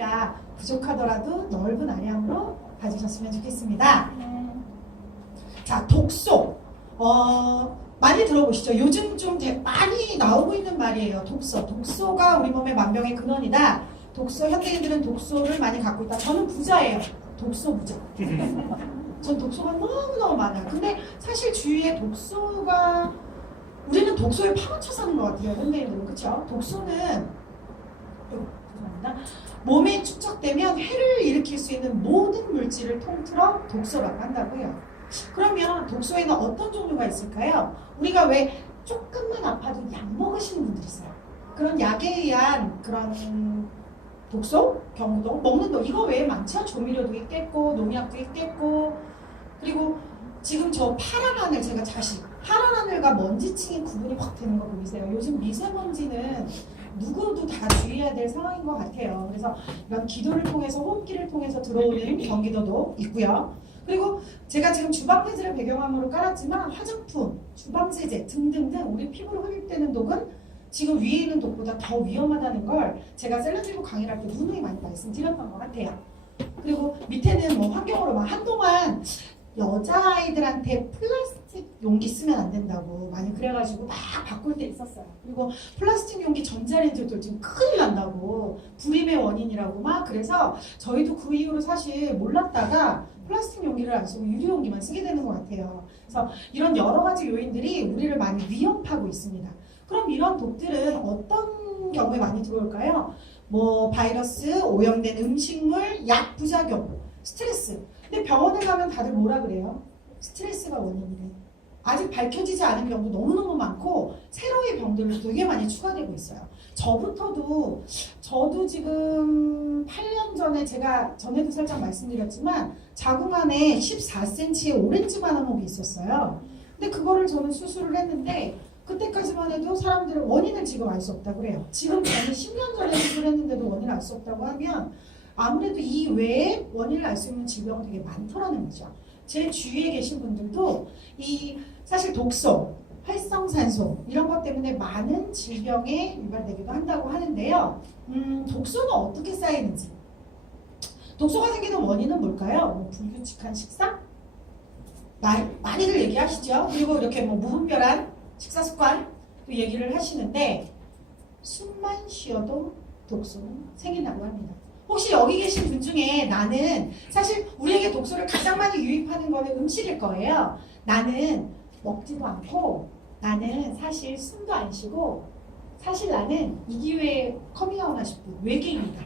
소리가 부족하더라도 넓은 아량으로 봐주셨으면 좋겠습니다. 자, 독소. 많이 들어보시죠? 요즘 좀 많이 나오고 있는 말이에요. 독소. 독소가 우리 몸의 만병의 근원이다. 독소, 현대인들은 독소를 많이 갖고 있다. 저는 부자예요. 독소 부자. 전 독소가 너무너무 많아요. 근데 사실 주위에 독소가, 우리는 독소에 파묻혀 사는 것 같아요. 현대인들은. 그쵸? 독소는, 죄송합니다. 몸에 축적되면 해를 일으킬 수 있는 모든 물질을 통틀어 독소라고 한다고요. 그러면 독소에는 어떤 종류가 있을까요? 우리가 왜 조금만 아파도 약 먹으시는 분들이 있어요. 그런 약에 의한 그런 독소 경우도 먹는 독, 이거 외에 많죠. 조미료도 있겠고 농약도 있겠고, 그리고 지금 저 파란 하늘, 제가 파란 하늘과 먼지층이 구분이 확 되는 거 보이세요? 요즘 미세먼지는 누구도 다 주의해야 될 상황인 것 같아요. 그래서 이런 기도를 통해서, 호흡기를 통해서 들어오는 경기도도 있고요. 그리고 제가 지금 주방세제를 배경화면으로 깔았지만 화장품, 주방세제 등등등 우리 피부로 흡입되는 독은 지금 위에 있는 독보다 더 위험하다는 걸 제가 셀럽피부 강의를 할 때 누누이 많이 말씀드렸던 것 같아요. 그리고 밑에는 뭐 환경으로 막 한동안 여자아이들한테 플라스틱 용기 쓰면 안 된다고 많이 그래가지고 막 바꿀 때 있었어요. 그리고 플라스틱 용기 전자레인지도 지금 큰일 난다고, 불임의 원인이라고 막, 그래서 저희도 그 이후로 사실 몰랐다가 플라스틱 용기를 안 쓰고 유리 용기만 쓰게 되는 것 같아요. 그래서 이런 여러 가지 요인들이 우리를 많이 위협하고 있습니다. 그럼 이런 독들은 어떤 경우에 많이 들어올까요? 뭐 바이러스, 오염된 음식물, 약 부작용, 스트레스. 근데 병원에 가면 다들 뭐라 그래요? 스트레스가 원인이래. 아직 밝혀지지 않은 병도 너무너무 많고 새로운 병들도 되게 많이 추가되고 있어요. 저도 지금 8년 전에, 제가 전에도 살짝 말씀드렸지만 자궁 안에 14cm의 오렌지만 한 몸이 있었어요. 근데 그거를 저는 수술을 했는데 그때까지만 해도 사람들은 원인을 지금 알 수 없다고 그래요. 지금 저는 10년 전에 수술했는데도 원인을 알 수 없다고 하면 아무래도 이 외에 원인을 알 수 있는 질병은 되게 많더라는 거죠. 제 주위에 계신 분들도 사실 독소, 활성산소 이런 것 때문에 많은 질병에 유발되기도 한다고 하는데요. 독소는 어떻게 쌓이는지, 독소가 생기는 원인은 뭘까요? 뭐 불규칙한 식사? 많이들 얘기하시죠. 그리고 이렇게 뭐 무분별한 식사 습관 또 얘기를 하시는데, 숨만 쉬어도 독소는 생긴다고 합니다. 혹시 여기 계신 분 중에 나는, 사실 우리에게 독소를 가장 많이 유입하는 거는 음식일 거예요. 나는 먹지도 않고, 나는 사실 숨도 안 쉬고, 사실 나는 이 기회에 커밍아웃 하실 분 외계인이다.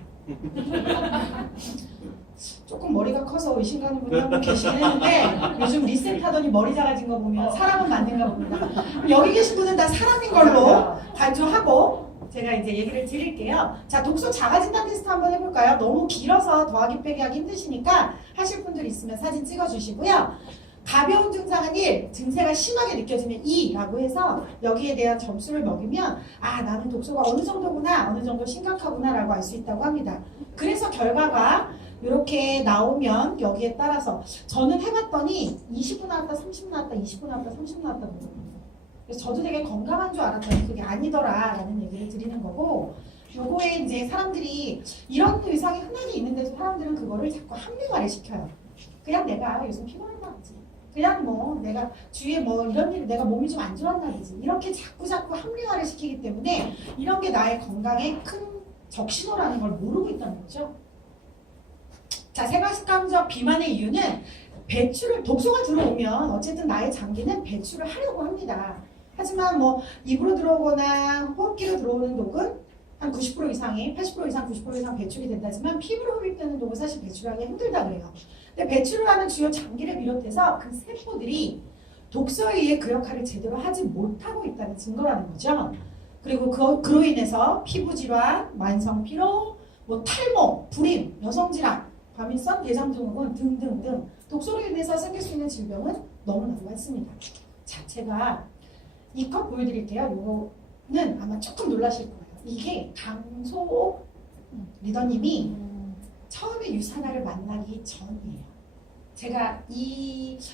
조금 머리가 커서 의심 가는 분이 한 분 계시긴 했는데 요즘 리셋하더니 머리 작아진 거 보면 사람은 맞는가 봅니다. 여기 계신 분은 다 사람인 걸로 간주하고 제가 이제 얘기를 드릴게요. 자, 독소 자가진단 테스트 한번 해볼까요? 너무 길어서 더하기 빼기 하기 힘드시니까 하실 분들 있으면 사진 찍어주시고요. 가벼운 증상은 1, 증세가 심하게 느껴지면 2라고 해서 여기에 대한 점수를 먹이면 아, 나는 독소가 어느 정도구나, 어느 정도 심각하구나 라고 알 수 있다고 합니다. 그래서 결과가 이렇게 나오면 여기에 따라서 저는 해봤더니 20분 나왔다, 30분 나왔다, 20분 나왔다, 30분 나왔다 그래서 저도 되게 건강한 줄 알았더니 그게 아니더라 라는 얘기를 드리는 거고, 요거에 이제 사람들이 이런 의상이 흔하게 있는데도 사람들은 그거를 자꾸 합리화를 시켜요. 그냥 내가 요즘 피곤했나 보지, 그냥 뭐 내가 주위에 뭐 이런 일, 내가 몸이 좀 안 좋았나 보지, 이렇게 자꾸 합리화를 시키기 때문에 이런 게 나의 건강에 큰 적신호라는 걸 모르고 있다는 거죠. 자, 생활습관적 비만의 이유는 독소가 들어오면 어쨌든 나의 장기는 배출을 하려고 합니다. 하지만 뭐 입으로 들어오거나 호흡기로 들어오는 독은 한 90% 이상이, 80% 이상, 90% 이상 배출이 된다지만 피부로 흡입되는 독은 사실 배출하기 힘들다 그래요. 근데 배출을 하는 주요 장기를 비롯해서 그 세포들이 독소에 의해 그 역할을 제대로 하지 못하고 있다는 증거라는 거죠. 그리고 그로 인해서 피부질환, 만성피로, 뭐 탈모, 불임, 여성질환, 과민성, 대장증후군 등등등 독소로 인해서 생길 수 있는 질병은 너무나도 많습니다. 자, 제가 이 컵 보여드릴게요. 이거는 아마 조금 놀라실 거예요. 이게 강소옥 리더님이 처음에 유산화를 만나기 전이에요. 제가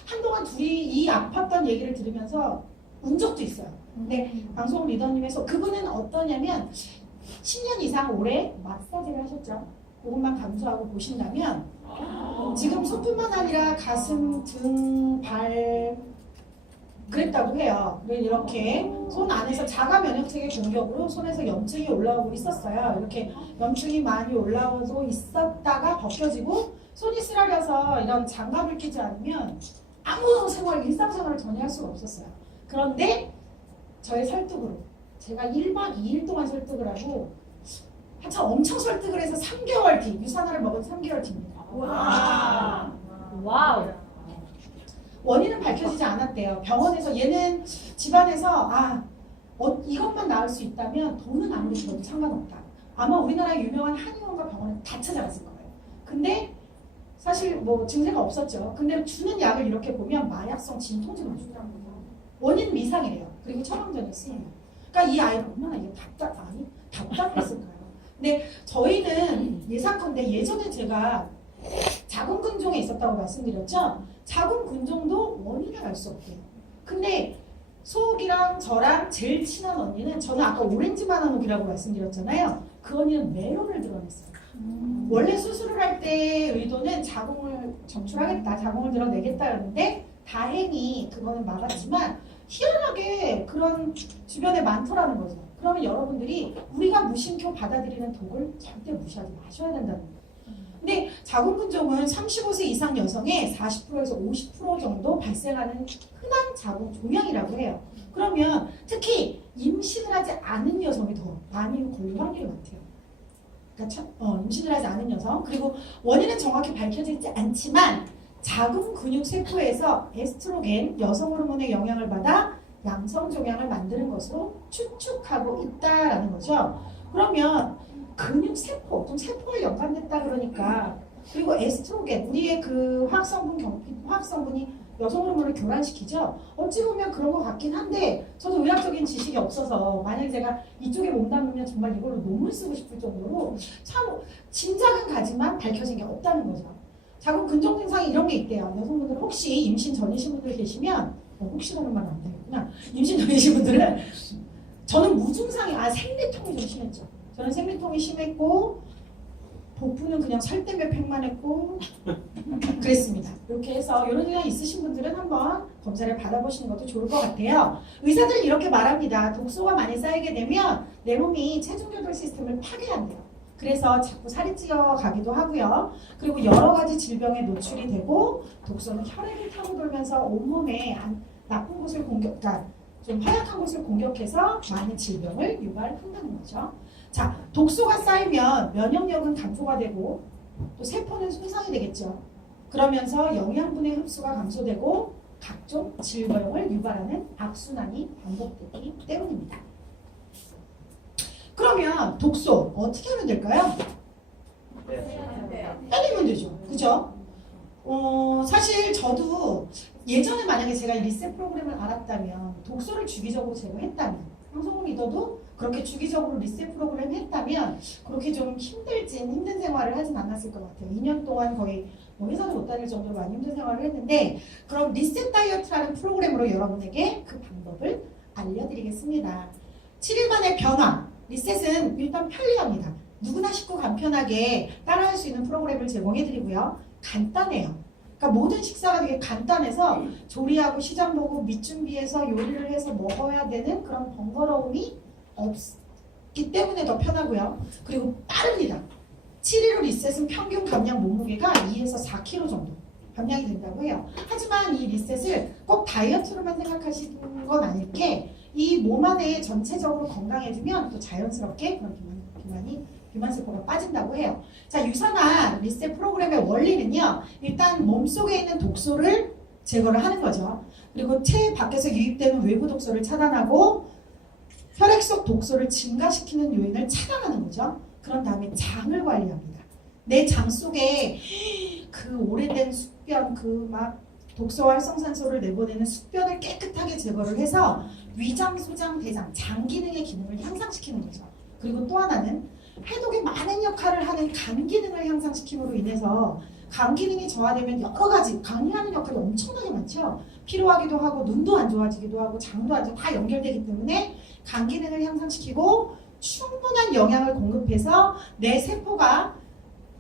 한동안 둘이 아팠던 얘기를 들으면서 운 적도 있어요. 근데 강소옥 리더님에서, 그분은 어떠냐면 10년 이상 오래 마사지를 하셨죠. 그것만 감수하고 보신다면 지금 손뿐만 아니라 가슴, 등, 발 그랬다고 해요. 이렇게 손 안에서 자가 면역체계 공격으로 손에서 염증이 올라오고 있었어요. 이렇게 염증이 많이 올라오고 있었다가 벗겨지고 손이 쓰라려서 이런 장갑을 끼지 않으면 아무 일상생활을 전혀 할 수가 없었어요. 그런데 저의 설득으로 제가 1박 2일 동안 설득을 하고 한참 엄청 설득을 해서 3개월 뒤 유산화를 먹은 3개월 뒤입니다. 와. 와우. 원인은 밝혀지지 않았대요. 병원에서 얘는 집안에서 이것만 나을 수 있다면 돈은 아무리 들어도 상관없다. 아마 우리나라의 유명한 한의원과 병원에 다 찾아갔을 거예요. 근데 사실 뭐 증세가 없었죠. 근데 주는 약을 이렇게 보면 마약성 진통제를 주더라고요. 원인 미상이래요. 그리고 처방전이었어요. 그러니까 이 아이가 얼마나 이게 답답했을까요? 근데 저희는 예상컨대 예전에 제가 자궁근종에 있었다고 말씀드렸죠. 자궁근종도 원인을 알 수 없대요. 근데 소옥이랑 저랑 제일 친한 언니는 저는 아까 오렌지 바나목이라고 말씀드렸잖아요. 그 언니는 메론을 드러냈어요. 원래 수술을 할 때 의도는 자궁을 점출하겠다, 자궁을 드러내겠다였는데 다행히 그거는 막았지만 희한하게 그런 주변에 많더라는 거죠. 그러면 여러분들이 우리가 무심코 받아들이는 독을 절대 무시하지 마셔야 된다는 거예요. 근데 자궁근종은 35세 이상 여성의 40%에서 50% 정도 발생하는 흔한 자궁 종양이라고 해요. 그러면 특히 임신을 하지 않은 여성이 더 많이 걸릴 확률이 많대요. 그러니까 임신을 하지 않은 여성, 그리고 원인은 정확히 밝혀지지 않지만 자궁 근육 세포에서 에스트로겐, 여성 호르몬의 영향을 받아 양성 종양을 만드는 것으로 추측하고 있다라는 거죠. 그러면 근육 세포, 좀 세포에 연관됐다 그러니까, 그리고 에스트로겐, 우리의 그 화학성분이 여성 호르몬을 교란시키죠. 어찌 보면 그런 것 같긴 한데 저도 의학적인 지식이 없어서 만약에 제가 이쪽에 몸담으면 정말 이걸로 논문 쓰고 싶을 정도로 참 짐작은 가지만 밝혀진 게 없다는 거죠. 자궁 근종 증상이 이런 게 있대요. 여성분들 혹시 임신 전이신 분들 계시면 혹시라는 말은 안 되겠구나. 임신 전이신 분들은 저는 무증상이 생리통이 좀 심했죠. 저는 생리통이 심했고 복부는 그냥 살 때문에 팩만 했고 그랬습니다. 이렇게 해서 이런 증상이 있으신 분들은 한번 검사를 받아보시는 것도 좋을 것 같아요. 의사들은 이렇게 말합니다. 독소가 많이 쌓이게 되면 내 몸이 체중 조절 시스템을 파괴한대요. 그래서 자꾸 살이 찌어가기도 하고요. 그리고 여러 가지 질병에 노출이 되고 독소는 혈액을 타고 돌면서 온몸에 나쁜 곳을 그러니까 좀 허약한 곳을 공격해서 많은 질병을 유발한다는 거죠. 자, 독소가 쌓이면 면역력은 감소가 되고 또 세포는 손상이 되겠죠. 그러면서 영양분의 흡수가 감소되고 각종 질병을 유발하는 악순환이 반복되기 때문입니다. 그러면 독소 어떻게 하면 될까요? 때리면 되죠. 그죠? 사실 저도 예전에 만약에 제가 이 리셋 프로그램을 알았다면 독소를 주기적으로 제거했다면 황성우 리더도 그렇게 주기적으로 리셋 프로그램 했다면 그렇게 좀 힘든 생활을 하진 않았을 것 같아요. 2년 동안 거의 회사도 못 다닐 정도로 많이 힘든 생활을 했는데, 그럼 리셋 다이어트라는 프로그램으로 여러분에게 그 방법을 알려드리겠습니다. 7일 만의 변화. 리셋은 일단 편리합니다. 누구나 쉽고 간편하게 따라할 수 있는 프로그램을 제공해드리고요. 간단해요. 그러니까 모든 식사가 되게 간단해서 조리하고 시장 보고 밑 준비해서 요리를 해서 먹어야 되는 그런 번거로움이 없기 때문에 더 편하고요. 그리고 빠릅니다. 7일 후 리셋은 평균 감량 몸무게가 2에서 4kg 정도 감량이 된다고 해요. 하지만 이 리셋을 꼭 다이어트로만 생각하시는 건 아닐 게 이 몸 안에 전체적으로 건강해지면 또 자연스럽게 그런 비만세포가 빠진다고 해요. 자, 유산화 리셋 프로그램의 원리는요. 일단 몸속에 있는 독소를 제거를 하는 거죠. 그리고 체내 밖에서 유입되는 외부 독소를 차단하고 혈액 속 독소를 증가시키는 요인을 차단하는 거죠. 그런 다음에 장을 관리합니다. 내 장 속에 그 오래된 숙변, 그 막 독소와 활성산소를 내보내는 숙변을 깨끗하게 제거를 해서 위장, 소장, 대장, 장 기능의 기능을 향상시키는 거죠. 그리고 또 하나는 해독에 많은 역할을 하는 간 기능을 향상시킴으로 인해서 간 기능이 저하되면 여러 가지 간이 하는 역할이 엄청나게 많죠. 피로하기도 하고 눈도 안 좋아지기도 하고 장도 안 좋아 다 연결되기 때문에 간 기능을 향상시키고 충분한 영양을 공급해서 내 세포가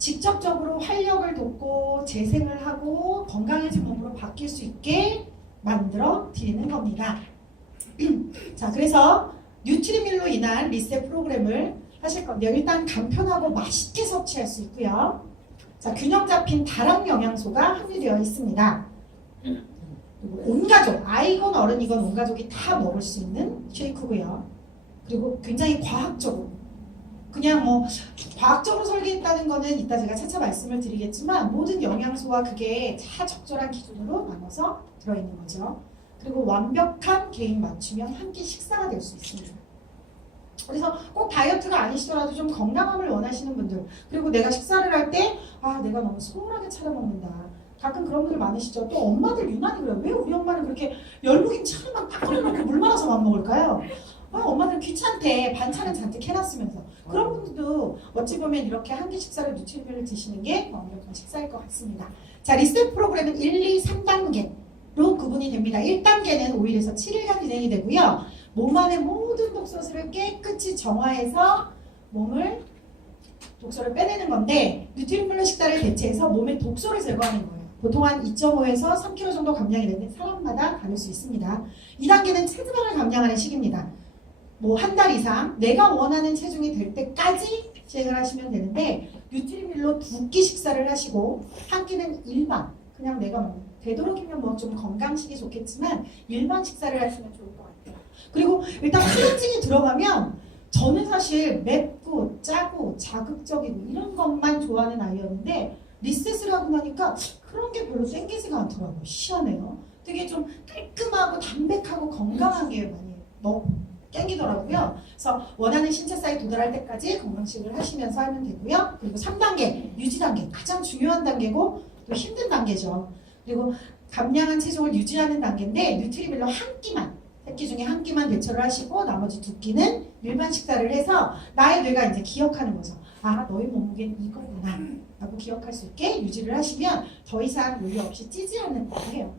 직접적으로 활력을 돋고 재생을 하고 건강해진 몸으로 바뀔 수 있게 만들어 드리는 겁니다. 자, 그래서 뉴트리밀로 인한 리셋 프로그램을 하실 건데요. 일단 간편하고 맛있게 섭취할 수 있고요. 자, 균형 잡힌 다량 영양소가 함유되어 있습니다. 그리고 온 가족, 아이건 어른이건 온 가족이 다 먹을 수 있는 쉐이크고요. 그리고 굉장히 과학적으로, 그냥 뭐 과학적으로 설계했다는 거는 이따 제가 차차 말씀을 드리겠지만 모든 영양소와 그게 다 적절한 기준으로 나눠서 들어있는 거죠. 그리고 완벽한 개인 맞춤형 한 끼 식사가 될 수 있습니다. 그래서 꼭 다이어트가 아니시더라도 좀 건강함을 원하시는 분들, 그리고 내가 식사를 할 때 내가 너무 소홀하게 차려 먹는다. 가끔 그런 분들 많으시죠. 또 엄마들 유난히 그래요. 왜 우리 엄마는 그렇게 열무김 차려만 딱 끓여놓고 물 말아서만 먹을까요? 엄마들 귀찮대. 반찬은 잔뜩 해놨으면서. 그런 분들도 어찌 보면 이렇게 한 끼 식사를 뉴트리밀을 드시는 게 완벽한 식사일 것 같습니다. 자, 리셋 프로그램은 1, 2, 3단계로 구분이 됩니다. 1단계는 5일에서 7일간 진행이 되고요. 몸 안의 모든 독소들을 깨끗이 정화해서 몸을 독소를 빼내는 건데, 뉴트리밀로 식사를 대체해서 몸의 독소를 제거하는 거예요. 보통 한 2.5에서 3kg 정도 감량이 되는데 사람마다 다를 수 있습니다. 2단계는 체지방을 감량하는 시기입니다. 뭐 한 달 이상 내가 원하는 체중이 될 때까지 시행을 하시면 되는데, 뉴트리밀로 2끼 식사를 하시고 한 끼는 일반, 그냥 내가 먹는, 되도록이면 뭐 좀 건강식이 좋겠지만 일반 식사를 하시면 좋을 것 같아요. 그리고 일단 클렌징이 들어가면, 저는 사실 맵고 짜고 자극적이고 이런 것만 좋아하는 아이였는데 리셋을 하고 나니까 그런 게 별로 땡기지가 않더라고요. 희한해요. 되게 좀 깔끔하고 담백하고 건강한 게 많이 땡기더라고요. 그래서 원하는 신체 사이에 도달할 때까지 건강식을 하시면서 하면 되고요. 그리고 3단계, 유지 단계, 가장 중요한 단계고 또 힘든 단계죠. 그리고 감량한 체중을 유지하는 단계인데, 뉴트리밀로 한 끼만, 3끼 중에 한 끼만 대처를 하시고 나머지 2끼는 일반 식사를 해서 나의 뇌가 이제 기억하는 거죠. 너의 몸무게는 이거구나 라고 기억할 수 있게 유지를 하시면 더 이상 요리 없이 찌지 않는다고 해요.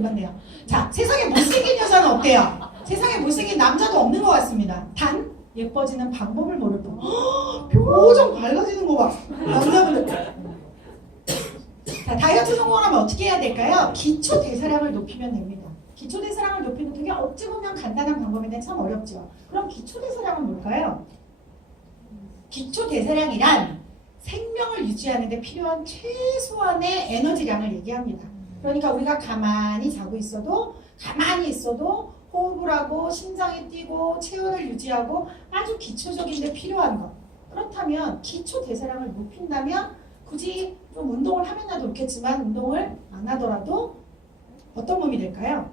맞네요. 자, 세상에 못생긴 여자는 없대요. 세상에 못생긴 남자도 없는 것 같습니다. 단 예뻐지는 방법을 모를 뿐. 표정 밝아지는 거 봐. 남자분들. 자, 다이어트 성공하면 어떻게 해야 될까요? 기초 대사량을 높이면 됩니다. 기초 대사량을 높이는 되게 어찌 보면 간단한 방법인데 참 어렵죠. 그럼 기초 대사량은 뭘까요? 기초 대사량이란 생명을 유지하는 데 필요한 최소한의 에너지량을 얘기합니다. 그러니까 우리가 가만히 자고 있어도, 가만히 있어도 호흡을 하고 심장이 뛰고 체온을 유지하고 아주 기초적인 데 필요한 것. 그렇다면 기초 대사량을 높인다면 굳이 좀 운동을 하면야 좋겠지만 운동을 안 하더라도 어떤 몸이 될까요?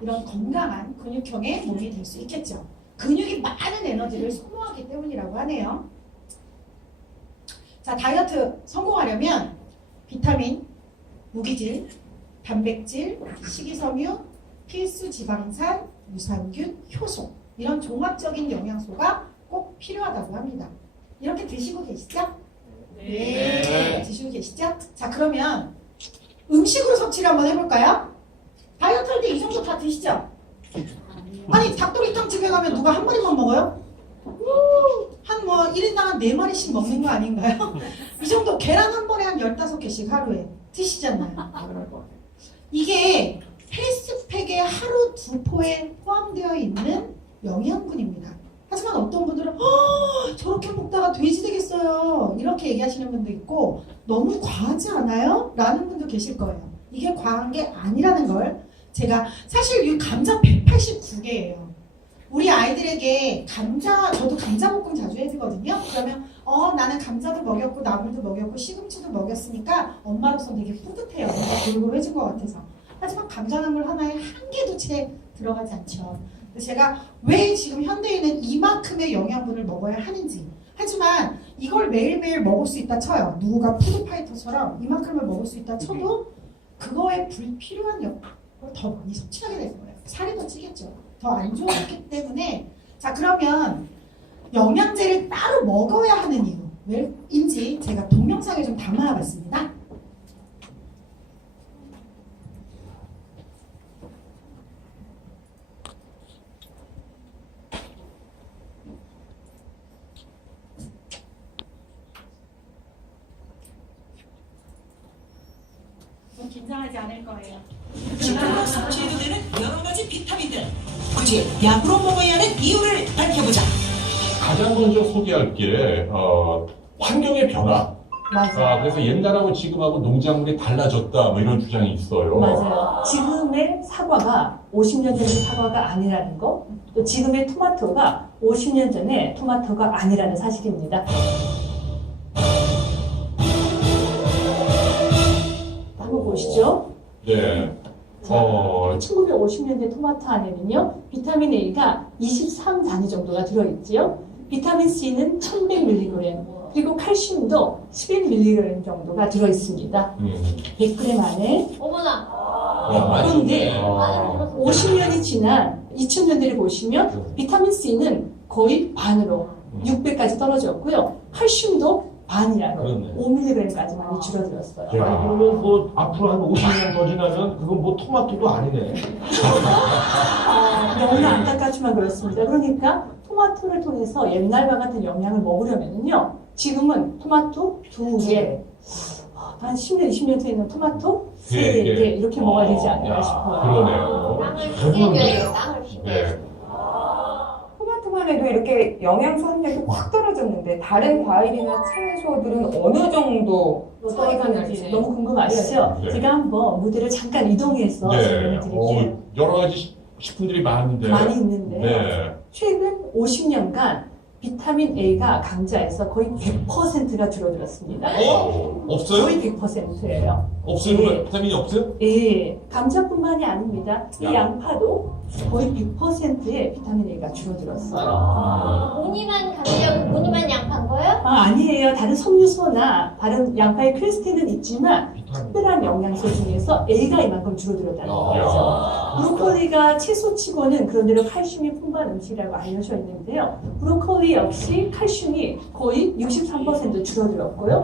이런 건강한 근육형의 몸이 될 수 있겠죠. 근육이 많은 에너지를 소모하기 때문이라고 하네요. 자, 다이어트 성공하려면 비타민, 무기질, 단백질, 식이섬유, 필수 지방산, 유산균, 효소, 이런 종합적인 영양소가 꼭 필요하다고 합니다. 이렇게 드시고 계시죠? 네. 드시고 계시죠? 자, 그러면 음식으로 섭취를 한번 해볼까요? 다이어트 할 때 이 정도 다 드시죠? 아니, 닭도리탕 집에 가면 누가 한 마리만 먹어요? 한 뭐 1인당 한 4마리씩 먹는 거 아닌가요? 이 정도 계란 한 번에 한 15개씩 하루에 드시잖아요. 이게 헬스팩에 하루 2포에 포함되어 있는 영양분입니다. 하지만 어떤 분들은 저렇게 먹다가 돼지 되겠어요 이렇게 얘기하시는 분도 있고, 너무 과하지 않아요? 라는 분도 계실 거예요. 이게 과한 게 아니라는 걸 제가, 사실 이 감자 189개예요. 우리 아이들에게 저도 감자볶음 자주 해주거든요. 그러면 나는 감자도 먹였고 나물도 먹였고 시금치도 먹였으니까 엄마로서 되게 뿌듯해요. 내가 골고루 해준 것 같아서. 하지만 감자나물 하나에 한 개도 채 들어가지 않죠. 제가 왜 지금 현대인은 이만큼의 영양분을 먹어야 하는지, 하지만 이걸 매일매일 먹을 수 있다 쳐요. 누구가 푸드파이터처럼 이만큼을 먹을 수 있다 쳐도 그거에 불필요한 영양을 더 많이 섭취하게 될 거예요. 살이 더 찌겠죠. 더 안 좋았기 때문에. 자, 그러면 영양제를 따로 먹어야 하는 이유 왜인지 제가 동영상에 좀 담아봤습니다. 긴장하지 않을 거예요. 즉刻섭취해도 되는 여러 가지 비타민들. 굳이 약으로 먹어야 하는 이유를 밝혀보자. 가장 먼저 소개할 게 환경의 변화. 맞아요. 그래서 옛날하고 지금하고 농작물이 달라졌다 뭐 이런 주장이 있어요. 맞아요. 지금의 사과가 50년 전의 사과가 아니라는 거, 또 지금의 토마토가 50년 전의 토마토가 아니라는 사실입니다. 한번 보시죠. 네. 1950년대 토마토 안에는요, 비타민 A가 23단위 정도가 들어있지요. 비타민 C는 1100mg, 그리고 칼슘도 11mg 정도가 들어있습니다. 100g 안에. 어머나. 그런데 아, 50년이 지난 2000년대를 보시면 비타민 C는 거의 반으로 600까지 떨어졌고요. 칼슘도 반이라로 그렇네. 5mg까지 많이 줄어들었어요. 야. 그러면 뭐 앞으로 한 50년 더 지나면 그건 뭐 토마토도 아니네. 너무 안타깝지만 그렇습니다. 그러니까 토마토를 통해서 옛날과 같은 영양을 먹으려면요, 지금은 토마토 2개, 한 10년, 20년 뒤에는 토마토 3개 이렇게 먹어야 되지 않을까 싶어요. 그러네요. 땅을 피해줘요. 땅을 피해. 네. 토마토만 해도 이렇게 영양소 함량이 확 떨어졌는데 다른 과일이나 채소들은 어느 정도 차이가 날지 너무 궁금하시죠? 네. 제가 한번 무대를 잠깐 이동해서 설명을 네. 드릴게요. 여러 가지 식품들이 많은데. 많이 있는데요. 네. 최근 50년간 비타민 A가 강자에서 거의 100%가 줄어들었습니다. 없어요? 거의 100%예요. 없어요? 비타민이 없어요? 예, 감자뿐만이 아닙니다. 이 양. 양파도 거의 100%의 비타민 A가 줄어들었어요. 무늬만 감자고 무늬만 양파인 거예요? 아니에요. 다른 섬유소나 다른 양파의 퀘스틴은 있지만 비타민. 특별한 영양소 중에서 A가 이만큼 줄어들었다는 거죠. 브로콜리가 채소치고는 그런대로 칼슘이 풍부한 음식이라고 알려져 있는데요. 브로콜리 역시 칼슘이 거의 63% 줄어들었고요.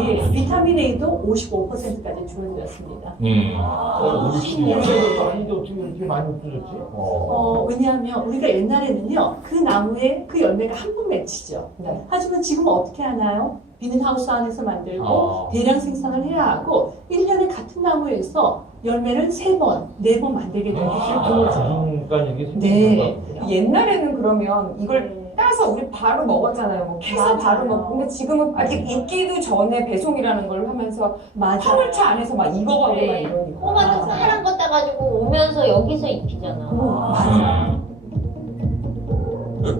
예, 비타민 A도 55%까지 줄어들었습니다. 50년도 아닌데 어떻게 이렇게 많이 없어졌지? 왜냐하면 우리가 옛날에는요, 그 나무에 그 열매가 한 번 맺히죠. 네. 하지만 지금은 어떻게 하나요? 비닐하우스 안에서 만들고 대량 생산을 해야 하고 1년에 같은 나무에서 열매를 3번, 4번 만들게 되는 거죠. 그러니까 이게 네. 옛날에는 그러면 이걸 따서 우리 바로 먹었잖아요. 뭐 캐서 맞아요. 바로 먹고. 근데 지금은 아직 익기도 전에 배송이라는 걸 하면서 맞아요. 화물차 안에서 막 익어가고 막 이러니까. 토마토 파란 거 따가지고 오면서 여기서 익히잖아. 맞아요.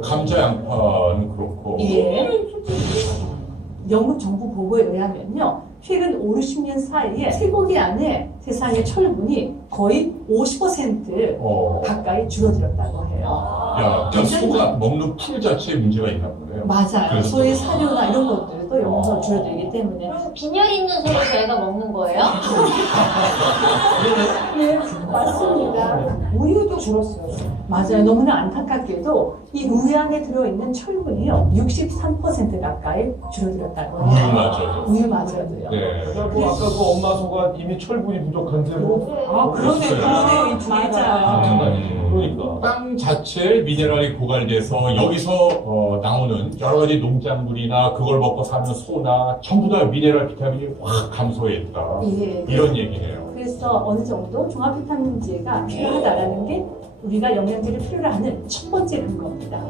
감자 양파는 그렇고. 예. 영국 정부 보고에 의하면요, 최근 5, 60년 사이에 쇠고기 안에 세상의 철분이 거의 50% 가까이 줄어들었다고 해요. 그러니까 소가 먹는 풀 자체에 문제가 있나 보네요. 맞아요. 그래서. 소의 사료나 이런 것들도 영양소가 줄어들기 때문에. 그래서 빈혈 있는 소를 저희가 먹는 거예요? 네, 맞습니다. 우유도 줄었어요. 맞아요. 너무나 안타깝게도 이 우유 안에 들어있는 철분이요, 63% 가까이 줄어들었다고 해요. 맞아요. 우유마저도요. 네. 그래갖고 아까 그 엄마 소가 이미 철분이 부족한데 뭐. 그러네요. 이 맞아요. 그러니까. 땅 자체에 미네랄이 고갈돼서 여기서 나오는 여러 가지 농작물이나 그걸 먹고 사는 소나 전부 다 미네랄 비타민이 확 감소했다. 예. 이런 얘기네요. 그래서 어느 정도 종합 비타민제가 필요하다라는 게 우리가 영양제를 필요로 하는 첫 번째 근거입니다.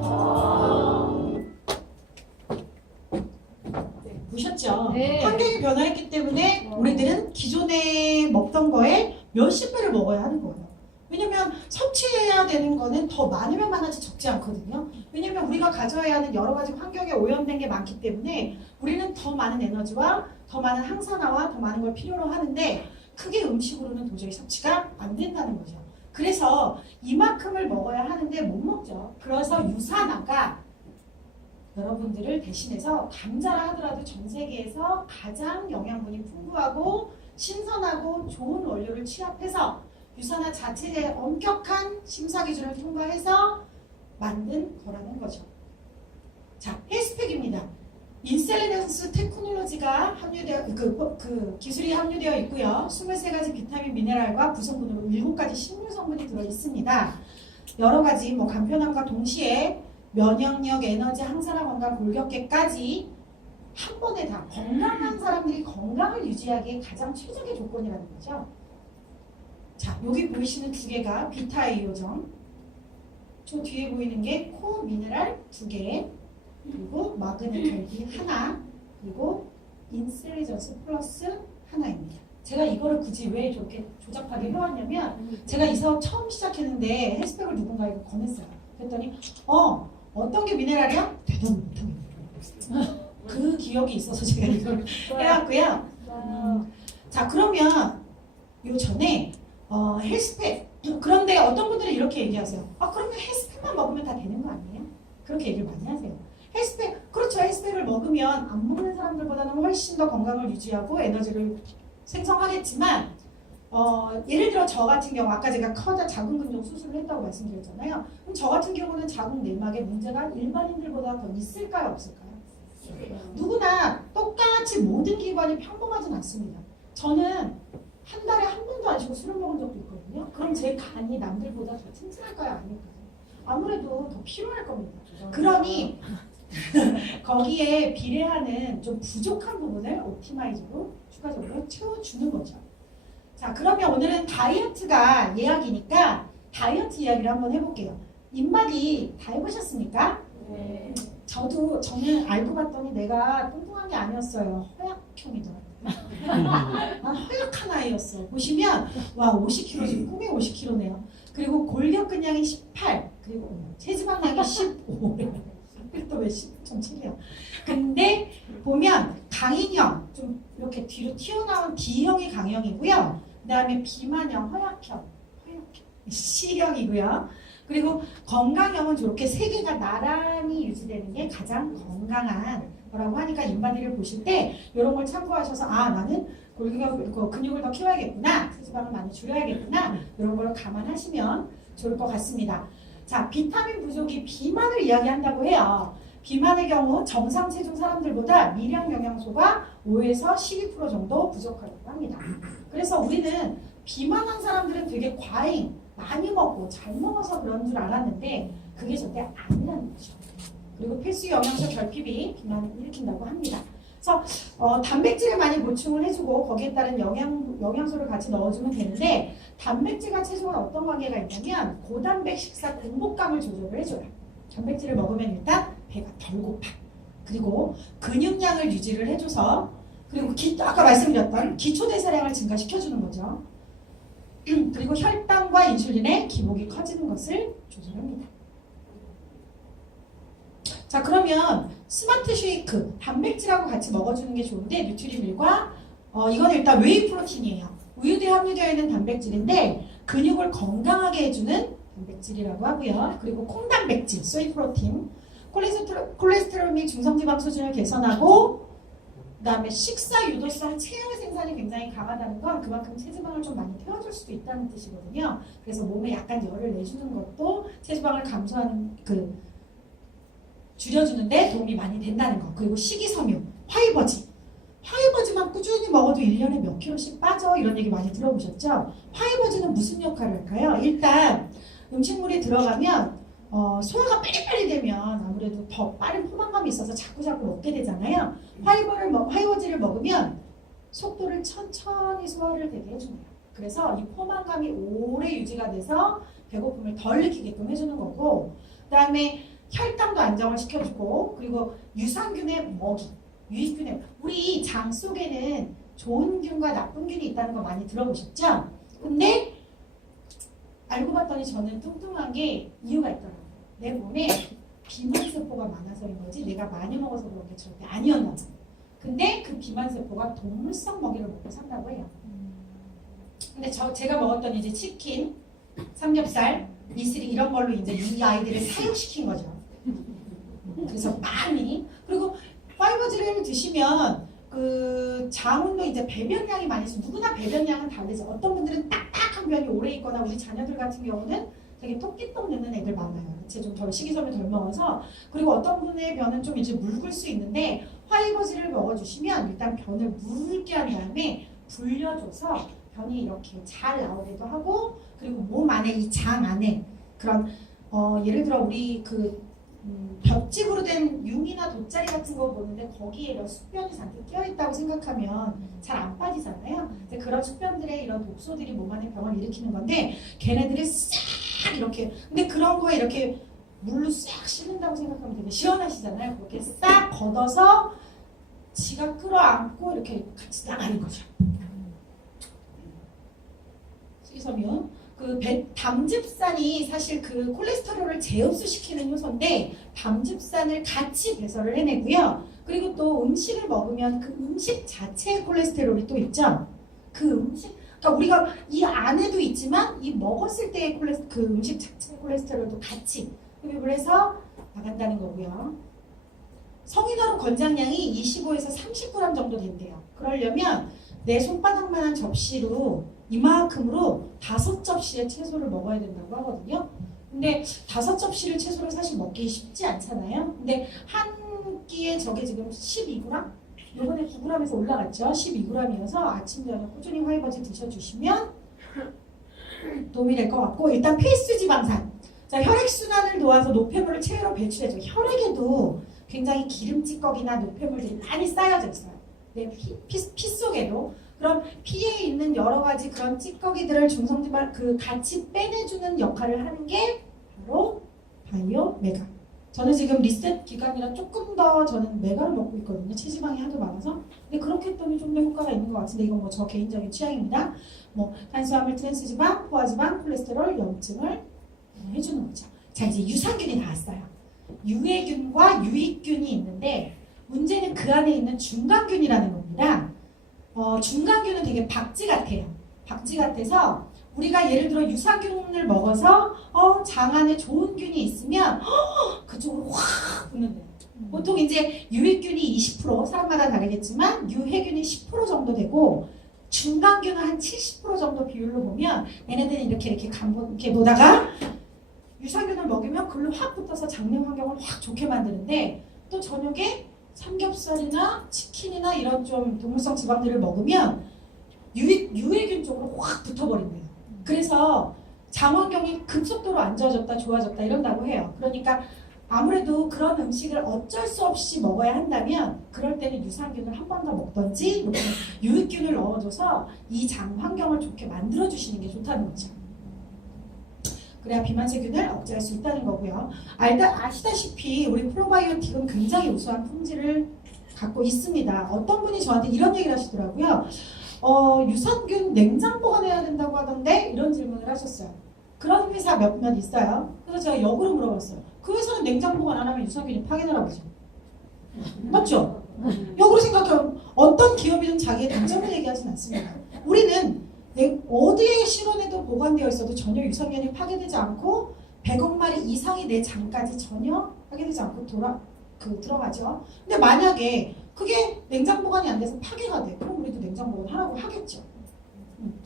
보셨죠? 네. 환경이 변화했기 때문에 우리들은 기존에 먹던 거에 몇십 배를 먹어야 하는 거예요. 왜냐면 섭취해야 되는 거는 더 많으면 많아지 적지 않거든요. 왜냐면 우리가 가져야 하는 여러 가지 환경에 오염된 게 많기 때문에 우리는 더 많은 에너지와 더 많은 항산화와 더 많은 걸 필요로 하는데 그게 음식으로는 도저히 섭취가 안 된다는 거죠. 그래서 이만큼을 먹어야 하는데 못 먹죠. 그래서 유산화가 여러분들을 대신해서 감자라 하더라도 전 세계에서 가장 영양분이 풍부하고 신선하고 좋은 원료를 취합해서 유산화 자체의 엄격한 심사 기준을 통과해서 만든 거라는 거죠. 자, 헬스팩입니다. 인셀레넌스 테크놀로지가 함유되어 기술이 함유되어 있고요. 23가지 비타민 미네랄과 구성분으로 7가지 식물 성분이 들어 있습니다. 여러 가지 간편함과 동시에 면역력, 에너지, 항산화, 건강, 골격계까지 한 번에 다 건강한 사람들이 건강을 유지하기에 가장 최적의 조건이라는 거죠. 자, 여기 보이시는 두 개가 비타 요정. 저 뒤에 보이는 게 코 미네랄 두 개, 그리고 마그네탈비 하나, 그리고 인셀리전스 플러스 하나입니다. 제가 이거를 굳이 왜 저렇게 조잡하게 해왔냐면 제가 이 사업 처음 시작했는데 헬스팩을 누군가에게 권했어요. 그랬더니 어떤 게 미네랄이야? 대동통이 그 기억이 있어서 제가 이걸 해왔고요. 자, 그러면 요 전에 헬스팩, 그런데 어떤 분들은 이렇게 얘기하세요. 그러면 헬스팩만 먹으면 다 되는 거 아니에요? 그렇게 얘기를 많이 하세요. 헬스팩, 그렇죠. 헬스팩을 먹으면 안 먹는 사람들보다는 훨씬 더 건강을 유지하고 에너지를 생성하겠지만 예를 들어 저 같은 경우 아까 제가 커다 자궁 근종 수술을 했다고 말씀드렸잖아요. 그럼 저 같은 경우는 자궁 내막에 문제가 일반인들보다 더 있을까요? 없을까요? 누구나 똑같이 모든 기관이 평범하진 않습니다. 저는 한 달에 한 번도 안 쉬고 술을 먹은 적도 있거든요. 그럼 제 간이 남들보다 더 튼튼할까요? 아닐까요? 아무래도 더 필요할 겁니다. 그러니 거기에 비례하는 좀 부족한 부분을 옵티마이저로 추가적으로 채워주는 거죠. 자, 그러면 오늘은 다이어트가 예약이니까 다이어트 이야기를 한번 해볼게요. 인바디 다 해보셨습니까? 네. 저는 알고 봤더니 내가 뚱뚱한 게 아니었어요. 허약형이더라고요. 허약한 아이였어. 보시면 와 50kg 지금 꿈이 50kg네요. 그리고 골격근량이 18, 그리고 체지방량이 15. 또 왜 10.7이야? 근데 보면 강인형 좀 이렇게 뒤로 튀어나온 D형이 강형이고요. 그다음에 비만형, 허약형, C형이고요. 그리고 건강형은 저렇게 세 개가 나란히 유지되는 게 가장 건강한 거라고 하니까 인바디를 보실 때 이런 걸 참고하셔서 나는 근육을 더 키워야겠구나, 체지방을 많이 줄여야겠구나, 이런 걸 감안하시면 좋을 것 같습니다. 자, 비타민 부족이 비만을 이야기한다고 해요. 비만의 경우 정상 체중 사람들보다 미량 영양소가 5에서 12% 정도 부족하다고 합니다. 그래서 우리는 비만한 사람들은 되게 과잉, 많이 먹고 잘 먹어서 그런 줄 알았는데 그게 절대 아니라는 거죠. 그리고 필수 영양소 결핍이 비만을 일으킨다고 합니다. 그래서 단백질을 많이 보충을 해주고 거기에 따른 영양소를 같이 넣어주면 되는데 단백질과 체중은 어떤 관계가 있냐면 고단백 식사 공복감을 조절을 해줘요. 단백질을 먹으면 일단 배가 덜 고파. 그리고 근육량을 유지를 해줘서 그리고 아까 말씀드렸던 기초대사량을 증가시켜주는 거죠. 그리고 혈당과 인슐린의 기복이 커지는 것을 조절합니다. 자, 그러면 스마트 쉐이크, 단백질하고 같이 먹어주는 게 좋은데 뉴트리밀과 이건 일단 웨이 프로틴이에요. 우유에 함유되어 있는 단백질인데 근육을 건강하게 해주는 단백질이라고 하고요. 그리고 콩단백질, 소이 프로틴, 콜레스테롤 및 중성지방 수준을 개선하고 그다음에 식사 유도성 체열 생산이 굉장히 강하다는 건 그만큼 체지방을 좀 많이 태워줄 수도 있다는 뜻이거든요. 그래서 몸에 약간 열을 내주는 것도 체지방을 감소하는 줄여주는데 도움이 많이 된다는 거. 그리고 식이섬유, 화이버즈만 꾸준히 먹어도 1년에 몇 킬로씩 빠져 이런 얘기 많이 들어보셨죠? 화이버즈는 무슨 역할을 할까요? 일단 음식물이 들어가면 소화가 빨리빨리 되면 아무래도 더 빠른 포만감이 있어서 자꾸자꾸 먹게 되잖아요. 화이버즈를 먹으면 속도를 천천히 소화를 되게 해줍니다. 그래서 이 포만감이 오래 유지가 돼서 배고픔을 덜 느끼게끔 해주는 거고 그 다음에 혈당도 안정을 시켜주고 그리고 유산균의 먹이, 유익균의 우리 장 속에는 좋은 균과 나쁜 균이 있다는 거 많이 들어보셨죠? 근데 알고 봤더니 저는 뚱뚱한 게 이유가 있더라고요. 내 몸에 비만세포가 많아서인 거지 내가 많이 먹어서 그런 게 절대 아니었나 봐요. 근데 그 비만세포가 동물성 먹이를 먹고 산다고 해요. 근데 제가 먹었던 이제 치킨, 삼겹살, 미스리 이런 걸로 이제 이 아이들을 사육시킨 거죠. 그래서 많이 그리고 파이버즈를 드시면 그 장운도 이제 배변량이 많이 있어요. 누구나 배변량은 다르죠. 어떤 분들은 딱딱한 변이 오래 있거나 우리 자녀들 같은 경우는 되게 토끼똥 넣는 애들 많아요. 이제 좀 덜 식이섬유 덜 먹어서 그리고 어떤 분의 변은 좀 이제 묽을 수 있는데 파이버즈를 먹어주시면 일단 변을 묽게 한 다음에 불려줘서 변이 이렇게 잘 나오기도 하고 그리고 몸 안에 이 장 안에 그런 예를 들어 우리 볏짚으로 된 융이나 돗자리 같은 거 보는데 거기에 이런 숙변이 잔뜩 끼어있다고 생각하면 잘 안 빠지잖아요. 근데 그런 숙변들의 이런 독소들이 몸 안에 병을 일으키는 건데 걔네들이 싹 이렇게 근데 그런 거에 이렇게 물로 싹 씻는다고 생각하면 되게 시원하시잖아요. 그렇게 싹 걷어서 지가 끌어안고 이렇게 같이 나가는 거죠. 식이섬유. 담즙산이 사실 그 콜레스테롤을 재흡수시키는 효소인데 담즙산을 같이 배설을 해내고요. 그리고 또 음식을 먹으면 그 음식 자체의 콜레스테롤이 또 있죠. 그 음식, 그러니까 우리가 이 안에도 있지만 이 먹었을 때의 그 음식 자체의 콜레스테롤도 같이 흡입을 해서 나간다는 거고요. 성인어른 권장량이 25에서 30g 정도 된대요. 그러려면 내 손바닥만한 접시로 이만큼으로 5접시의 채소를 먹어야 된다고 하거든요. 근데 5접시를 채소를 사실 먹기 쉽지 않잖아요. 근데 한 끼에 저게 지금 12g? 요번에 9g에서 올라갔죠. 12g이어서 아침 저녁 꾸준히 화이버즈 드셔주시면 도움이 될 것 같고 일단 필수 지방산. 자, 혈액순환을 도와서 노폐물을 체외로 배출해줘. 혈액에도 굉장히 기름찌꺼기나 노폐물들이 많이 쌓여져 있어요. 내 피 속에도. 그럼 피에 있는 여러 가지 그런 찌꺼기들을 중성지방 같이 빼내주는 역할을 하는 게 바로 바이오 메가. 저는 지금 리셋 기간이라 조금 더 저는 메가를 먹고 있거든요. 체지방이 하도 많아서. 근데 그렇게 했더니 좀 더 효과가 있는 것 같은데 이건 뭐 저 개인적인 취향입니다. 뭐 탄수화물, 트랜스지방, 포화지방, 콜레스테롤, 염증을 해주는 거죠. 자, 이제 유산균이 나왔어요. 유해균과 유익균이 있는데 문제는 그 안에 있는 중간균이라는 겁니다. 중간균은 되게 박쥐 같아요. 박쥐 같아서 우리가 예를 들어 유산균을 먹어서 장 안에 좋은 균이 있으면 그쪽으로 확 붙는데요. 보통 이제 유익균이 20% 사람마다 다르겠지만 유해균이 10% 정도 되고 중간균은 한 70% 정도 비율로 보면 얘네들은 이렇게 보다가 유산균을 먹이면 글로 확 붙어서 장내 환경을 확 좋게 만드는데 또 저녁에 삼겹살이나 치킨이나 이런 좀 동물성 지방들을 먹으면 유해균 쪽으로 확 붙어버린대요. 그래서 장 환경이 급속도로 안 좋아졌다 이런다고 해요. 그러니까 아무래도 그런 음식을 어쩔 수 없이 먹어야 한다면 그럴 때는 유산균을 한 번 더 먹던지 이렇게 유익균을 넣어줘서 이 장 환경을 좋게 만들어주시는 게 좋다는 거죠. 그래야 비만세균을 억제할 수 있다는 거고요. 아시다시피 우리 프로바이오틱은 굉장히 우수한 품질을 갖고 있습니다. 어떤 분이 저한테 이런 얘기를 하시더라고요. 유산균 냉장 보관해야 된다고 하던데 이런 질문을 하셨어요. 그런 회사 몇몇 있어요. 그래서 제가 역으로 물어봤어요. 그 회사는 냉장 보관 안 하면 유산균이 파괴되나 보죠. 맞죠? 역으로 생각하면 어떤 기업이든 자기의 단점을 얘기하진 않습니다. 우리는 어디에 실온에도 보관되어 있어도 전혀 유산균이 파괴되지 않고 100억 마리 이상이 내 장까지 전혀 파괴되지 않고 들어가죠. 근데 만약에 그게 냉장 보관이 안 돼서 파괴가 돼. 그럼 우리도 냉장 보관하라고 하겠죠.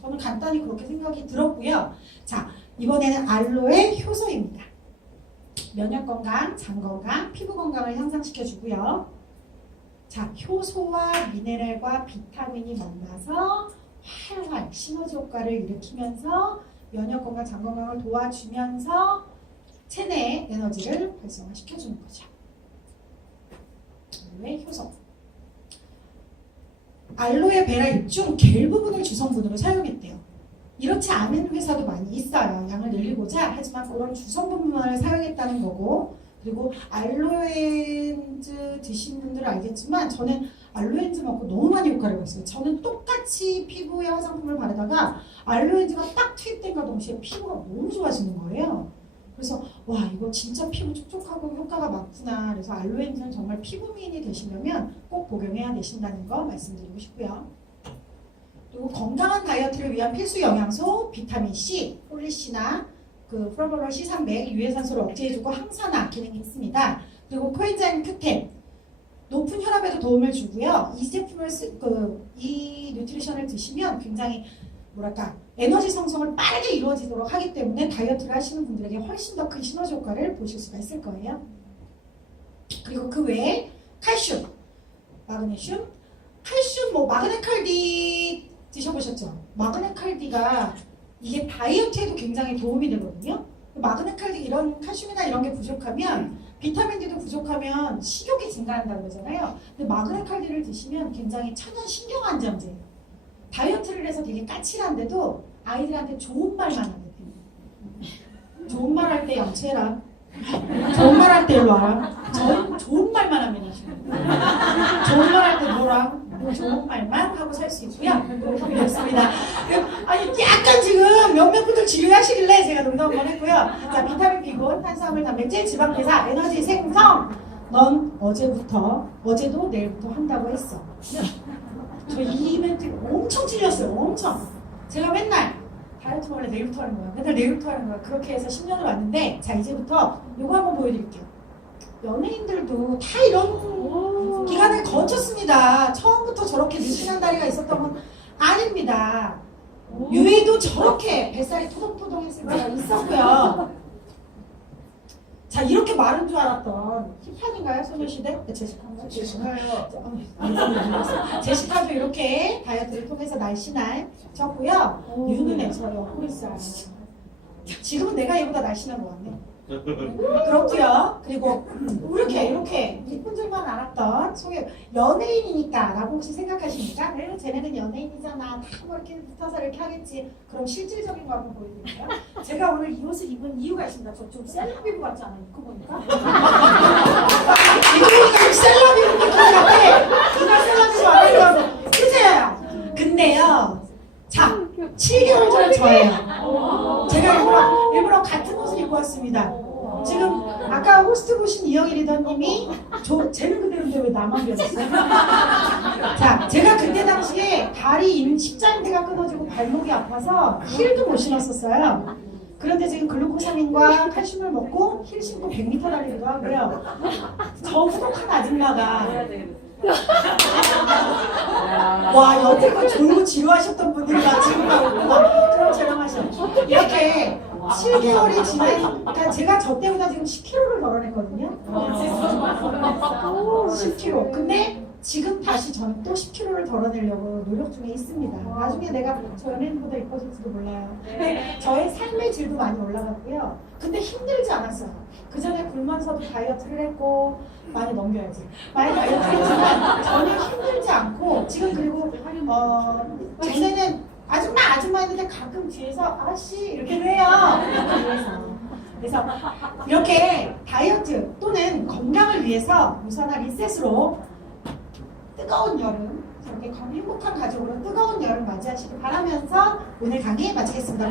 저는 간단히 그렇게 생각이 들었고요. 자, 이번에는 알로에 효소입니다. 면역 건강, 장 건강, 피부 건강을 향상시켜주고요. 자, 효소와 미네랄과 비타민이 만나서 활활 시너지 효과를 일으키면서 면역 건강, 장 건강을 도와주면서 체내의 에너지를 활성화시켜주는 거죠. 알로에 효소. 알로에 베라 잎 중 겔 부분을 주성분으로 사용했대요. 이렇지 않은 회사도 많이 있어요. 양을 늘리고자 하지만 그런 주성분만을 사용했다는 거고 그리고 알로에인즈 드신 분들은 알겠지만 저는 알로에인즈 먹고 너무 많이 효과를 봤어요. 저는 똑같이 피부에 화장품을 바르다가 알로에인즈가 딱 투입된과 동시에 피부가 너무 좋아지는 거예요. 그래서 와 이거 진짜 피부 촉촉하고 효과가 많구나. 그래서 알로에인즈는 정말 피부 미인이 되시려면 꼭 복용해야 되신다는 거 말씀드리고 싶고요. 그리고 건강한 다이어트를 위한 필수 영양소 비타민 C, 폴리시나 프로볼롤 C300 유해산소를 억제해주고 항산화 기능이 있습니다. 그리고 코엔자임 Q10 높은 혈압에도 도움을 주고요. 이 제품을 이 뉴트리션을 드시면 굉장히 뭐랄까 에너지 생성을 빠르게 이루어지도록 하기 때문에 다이어트를 하시는 분들에게 훨씬 더 큰 시너지 효과를 보실 수가 있을 거예요. 그리고 그 외에 칼슘, 마그네슘, 칼슘 마그네칼디 드셔보셨죠? 마그네칼디가 이게 다이어트에도 굉장히 도움이 되거든요. 마그네칼디 이런 칼슘이나 이런 게 부족하면 비타민 D도 부족하면 식욕이 증가한다고 그러잖아요. 근데 마그네칼디를 드시면 굉장히 천연 신경 안정제예요. 다이어트를 해서 되게 까칠한데도 아이들한테 좋은 말만 하거든요. 좋은 말 할 때 양치해라. 좋은 말 할 때 일로 와라. 좋은 말만 하면 하시는 거예요. 좋은 말 할 때 너랑 좋은 말만 하고 살 수 있고요. 그렇습니다. 아니 약간 지금 몇몇 분들 지루하시길래 제가 농담 한번 했고요. 자, 비타민 B군, 탄수화물, 단백질, 지방 대사, 에너지 생성. 넌 어제도 내일부터 한다고 했어. 저 이 멘트 엄청 찔렸어요. 엄청. 제가 맨날 다이어트 원래 내일부터 하는 거야. 맨날 내일부터 하는 거야. 그렇게 해서 10년을 왔는데, 자 이제부터 이거 한번 보여드릴게요. 연예인들도 다 이런 기간을 거쳤습니다. 처음부터 저렇게 늘씬한 다리가 있었던 건 아닙니다. 유해도 저렇게 뱃살이 토동토동했을 때가 있었고요. 자, 이렇게 마른 줄 알았던 힙합인가요? 소녀시대? 제시카인가요? 제시카도 이렇게 다이어트를 통해서 날씬해졌고요. 유는 저희 옆구리 살. 지금은 내가 얘보다 날씬한 것 같네. 그렇고요. 그리고 이렇게 이쁜 줄만 알았던 소개 연예인이니까 라고 혹시 생각하십니까? 네, 쟤네는 연예인이잖아. 다 뭐 이렇게 붙어서 이렇게 하겠지. 그럼 실질적인 거 한번 보여드릴게요. 제가 오늘 이 옷을 입은 이유가 있습니다. 저 좀 셀럽 피부 같지 않아요? 입고 보니까. 입고 보니까 좀 셀럽 피부 느낌 같아. 누가 셀럽 피부 안 하려고. 그제요. 근데요. 자, 7개월 전에 저예요. 제가 일부러 같은 옷을 입고 왔습니다. 지금 아까 호스트 보신 이영희 리더님이 쟤는 그대로인데 왜 나만 변했어요? 자, 제가 그때 당시에 발이 십자인대가 끊어지고 발목이 아파서 힐도 못 신었었어요. 그런데 지금 글루코사민과 칼슘을 먹고 힐 신고 100m 달리기도 하고요. 저 후덕한 아줌마가 와, 여태껏 졸고 지루하셨던 분들이 다 지금 가고 있구나. 그럼 제가 마셔. 이렇게 7개월이 지난, 그러니까 제가 저 때보다 지금 10kg를 덜어냈거든요. 10kg. 근데 지금 다시 저는 또 10kg를 덜어내려고 노력 중에 있습니다. 나중에 내가 저 연예인보다 이뻐질지도 몰라요. 근데 저의 삶의 질도 많이 올라갔고요. 근데 힘들지 않았어요. 그 전에 굶면서도 다이어트를 했고, 많이 넘겨야지. 많이 다이어트를 했지만 전혀 힘들지 않고, 지금 그리고 전에는 아줌마 했는데 가끔 뒤에서 아씨 이렇게 해요. 그래서 이렇게 다이어트 또는 건강을 위해서 유산화 리셋으로 뜨거운 여름, 저렇게 행복한 가족으로 뜨거운 여름 맞이하시길 바라면서 오늘 강의 마치겠습니다.